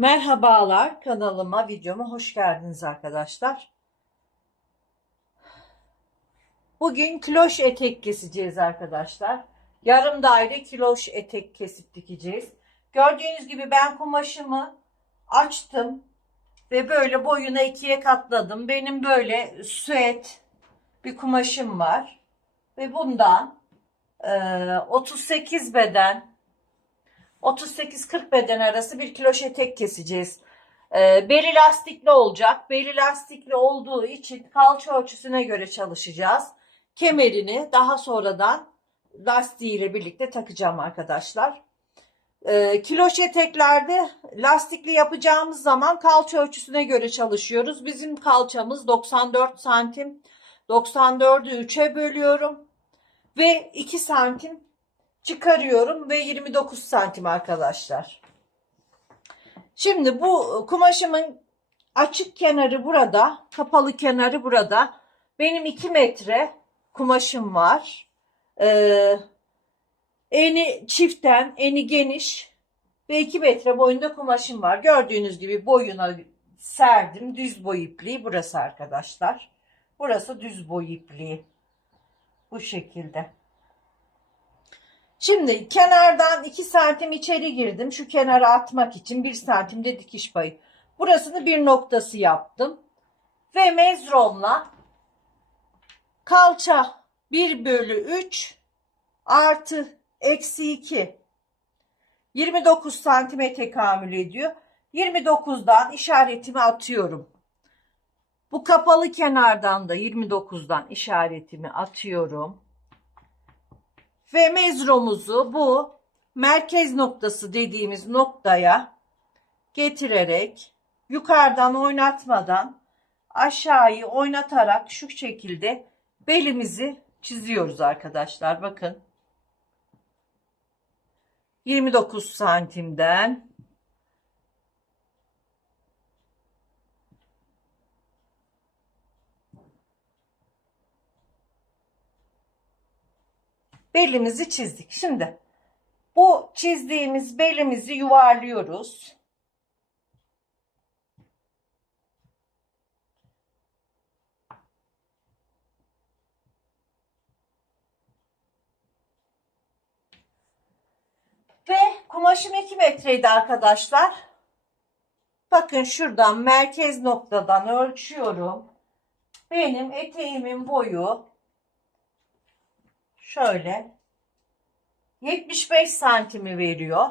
Merhabalar, kanalıma, videoma hoş geldiniz arkadaşlar. Bugün kiloş etek keseceğiz arkadaşlar. Yarım daire kiloş etek kesip dikeceğiz. Gördüğünüz gibi ben kumaşımı açtım ve böyle boyuna ikiye katladım. Benim böyle süet bir kumaşım var ve bundan 38 beden 38-40 beden arası bir kiloş etek keseceğiz. Beli lastikli olacak. Beli lastikli olduğu için kalça ölçüsüne göre çalışacağız. Kemerini daha sonradan lastiğiyle birlikte takacağım arkadaşlar. Kiloş eteklerde lastikli yapacağımız zaman kalça ölçüsüne göre çalışıyoruz. Bizim kalçamız 94 santim. 94'ü 3'e bölüyorum. Ve 2 santim çıkarıyorum ve 29 santim arkadaşlar. Şimdi bu kumaşımın açık kenarı burada, kapalı kenarı burada. Benim 2 metre kumaşım var. Eni çiften, eni geniş ve 2 metre boyunda kumaşım var. Gördüğünüz gibi boyuna serdim. Düz boy ipliği burası arkadaşlar. Burası düz boy ipliği. Bu şekilde. Şimdi kenardan 2 santim içeri girdim. Şu kenara atmak için 1 santimde dikiş payı. Burasını bir noktası yaptım. Ve mezromla kalça 1/3 artı eksi 2 29 santime tekamül ediyor. 29'dan işaretimi atıyorum. Bu kapalı kenardan da 29'dan işaretimi atıyorum. Ve mezromuzu bu merkez noktası dediğimiz noktaya getirerek yukarıdan oynatmadan aşağıyı oynatarak şu şekilde belimizi çiziyoruz arkadaşlar. Bakın 29 santimden belimizi çizdik. Şimdi bu çizdiğimiz belimizi yuvarlıyoruz. Ve kumaşım 2 metreydi arkadaşlar. Bakın şuradan merkez noktadan ölçüyorum. Benim eteğimin boyu şöyle 75 santimi veriyor.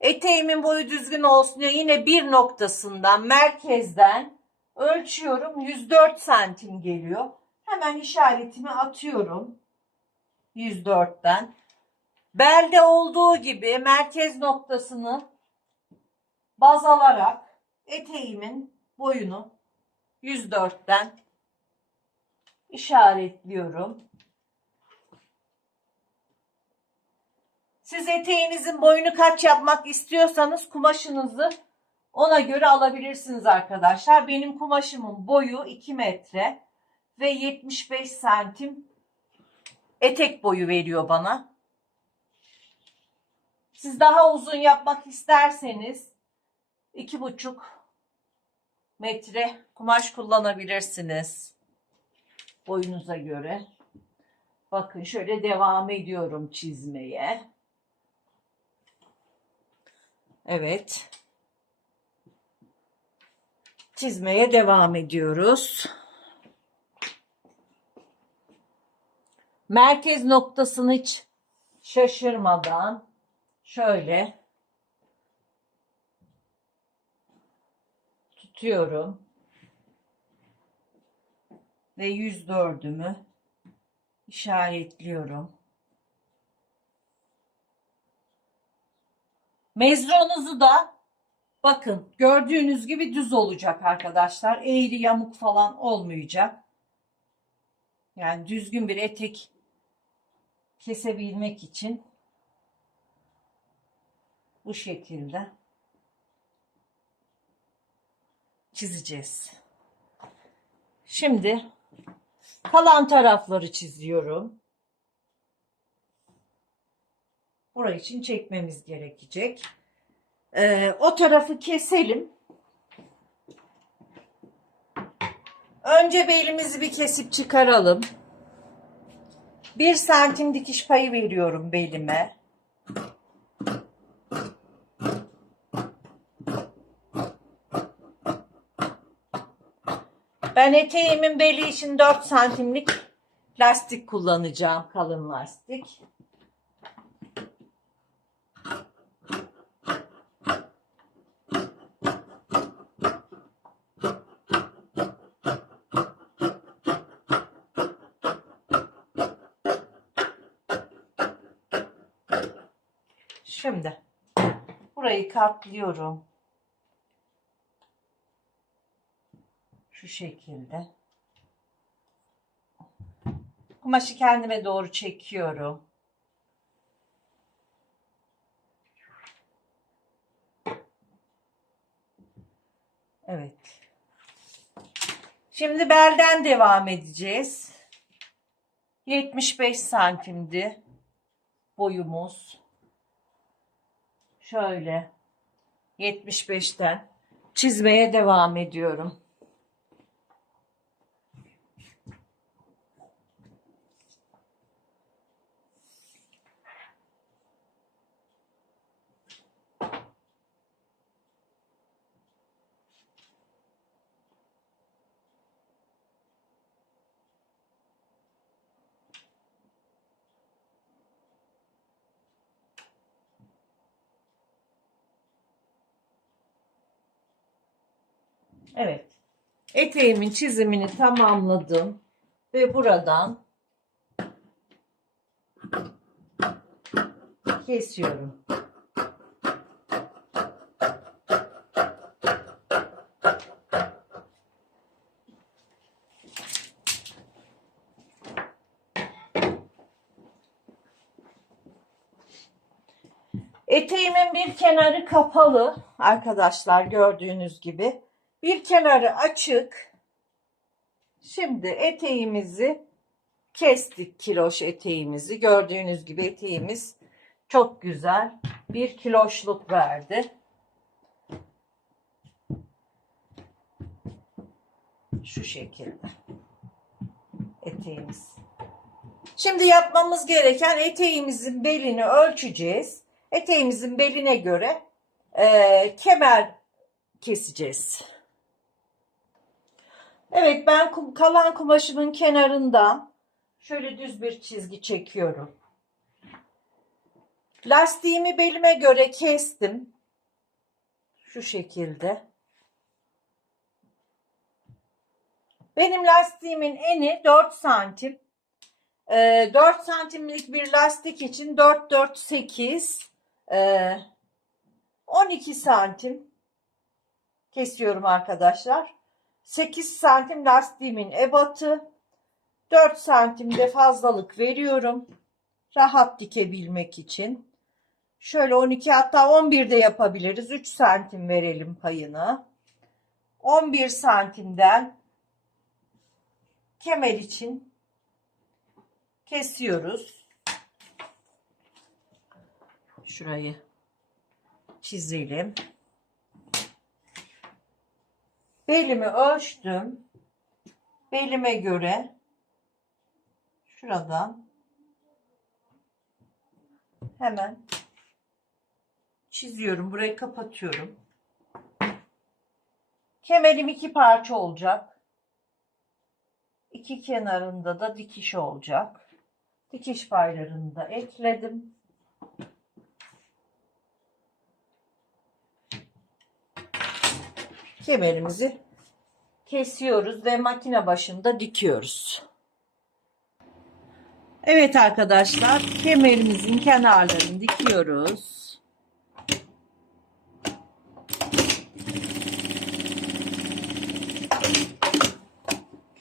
Eteğimin boyu düzgün olsun diye yine bir noktasından merkezden ölçüyorum. 104 santim geliyor. Hemen işaretimi atıyorum. 104'ten. Belde olduğu gibi merkez noktasını baz alarak eteğimin boyunu 104'ten işaretliyorum. Siz eteğinizin boyunu kaç yapmak istiyorsanız kumaşınızı ona göre alabilirsiniz arkadaşlar. Benim kumaşımın boyu 2 metre ve 75 santim etek boyu veriyor bana. Siz daha uzun yapmak isterseniz 2,5 metre kumaş kullanabilirsiniz boyunuza göre. Bakın şöyle devam ediyorum çizmeye. Evet. Çizmeye devam ediyoruz. Merkez noktasını hiç şaşırmadan şöyle tutuyorum. Ve 104'ümü işaretliyorum. Mezronuzu da bakın gördüğünüz gibi düz olacak arkadaşlar. Eğri yamuk falan olmayacak. Yani düzgün bir etek kesebilmek için bu şekilde çizeceğiz. Şimdi kalan tarafları çiziyorum. Burası için çekmemiz gerekecek. O tarafı keselim. Önce belimizi bir kesip çıkaralım. 1 santim dikiş payı veriyorum belime. Ben eteğimin beli için 4 santimlik lastik kullanacağım. Kalın lastik. Şimdi burayı katlıyorum. Şu şekilde. Kumaşı kendime doğru çekiyorum. Evet. Şimdi belden devam edeceğiz. 75 santimdi boyumuz. Şöyle 75'ten çizmeye devam ediyorum. Evet. Eteğimin çizimini tamamladım ve buradan kesiyorum. Eteğimin bir kenarı kapalı arkadaşlar, gördüğünüz gibi. Bir kenarı açık. Şimdi eteğimizi kestik, kiloş eteğimizi. Gördüğünüz gibi eteğimiz çok güzel bir kiloşluk verdi. Şu şekilde eteğimiz. Şimdi yapmamız gereken, eteğimizin belini ölçeceğiz. Eteğimizin beline göre kemer keseceğiz. Evet, ben kalan kumaşımın kenarından şöyle düz bir çizgi çekiyorum. Lastiğimi belime göre kestim. Şu şekilde. Benim lastiğimin eni 4 santim. 4 santimlik bir lastik için 4, 4, 8, 12 santim kesiyorum arkadaşlar. 8 santim lastiğimin ebatı. 4 santimde fazlalık veriyorum. Rahat dikebilmek için. Şöyle 12, hatta 11 de yapabiliriz. 3 santim verelim payını. 11 santimden kemer için kesiyoruz. Şurayı çizelim. Belimi ölçtüm. Belime göre şuradan hemen çiziyorum. Burayı kapatıyorum. Kemerim 2 parça olacak. 2 kenarında da dikiş olacak. Dikiş paylarını da ekledim. Kemerimizi kesiyoruz ve makine başında dikiyoruz. Evet arkadaşlar, kemerimizin kenarlarını dikiyoruz.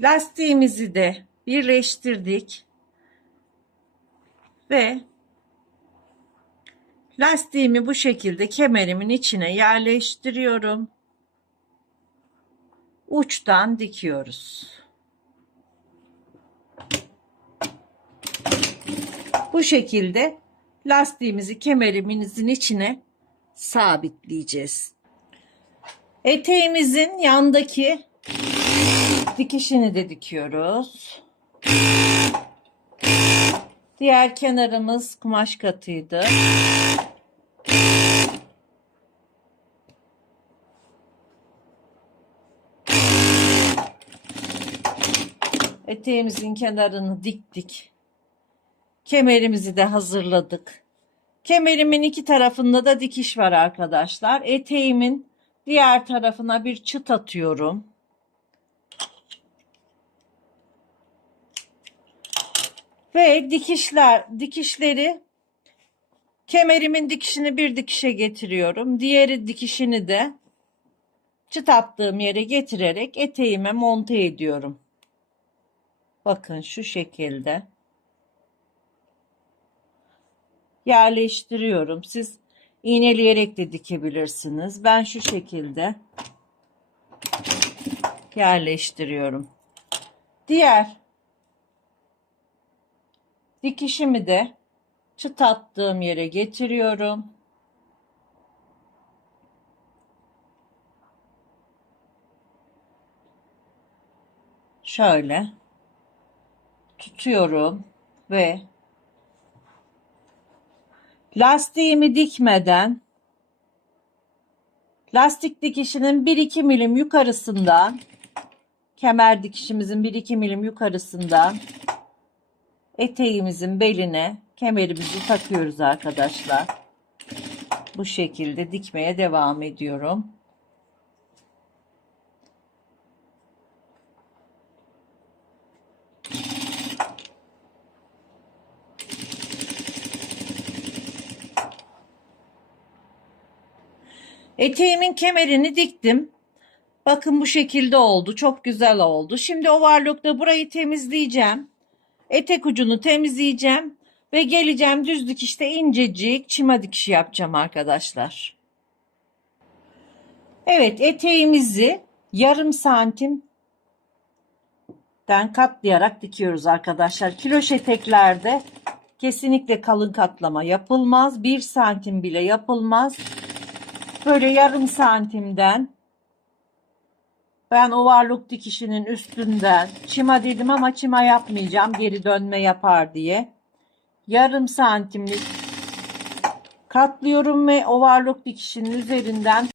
Lastiğimizi de birleştirdik ve lastiğimi bu şekilde kemerimin içine yerleştiriyorum. Uçtan dikiyoruz. Bu şekilde lastiğimizi kemerimizin içine sabitleyeceğiz. Eteğimizin yandaki dikişini de dikiyoruz. Diğer kenarımız kumaş katıydı. Eteğimizin kenarını diktik. Kemerimizi de hazırladık. Kemerimin iki tarafında da dikiş var arkadaşlar. Eteğimin diğer tarafına bir çıt atıyorum. Ve dikişleri kemerimin dikişini bir dikişe getiriyorum. Diğeri dikişini de çıt attığım yere getirerek eteğime monte ediyorum. Bakın şu şekilde yerleştiriyorum. Siz iğneleyerek de dikebilirsiniz. Ben şu şekilde yerleştiriyorum. Diğer dikişimi de çıt attığım yere getiriyorum. Şöyle tutuyorum ve lastiğimi dikmeden lastik dikişinin 1-2 milim yukarısından, kemer dikişimizin 1-2 milim yukarısından eteğimizin beline kemerimizi takıyoruz arkadaşlar. Bu şekilde dikmeye devam ediyorum. Eteğimin kemerini diktim. Bakın bu şekilde oldu. Çok güzel oldu. Şimdi overlock'ta burayı temizleyeceğim. Etek ucunu temizleyeceğim. Ve geleceğim düz dikişte incecik çima dikişi yapacağım arkadaşlar. Evet, eteğimizi yarım santimden katlayarak dikiyoruz arkadaşlar. Kiloş eteklerde kesinlikle kalın katlama yapılmaz. 1 santim bile yapılmaz. Böyle yarım santimden, ben overlock dikişinin üstünden çima dedim ama çima yapmayacağım, geri dönme yapar diye. Yarım santimlik katlıyorum ve overlock dikişinin üzerinden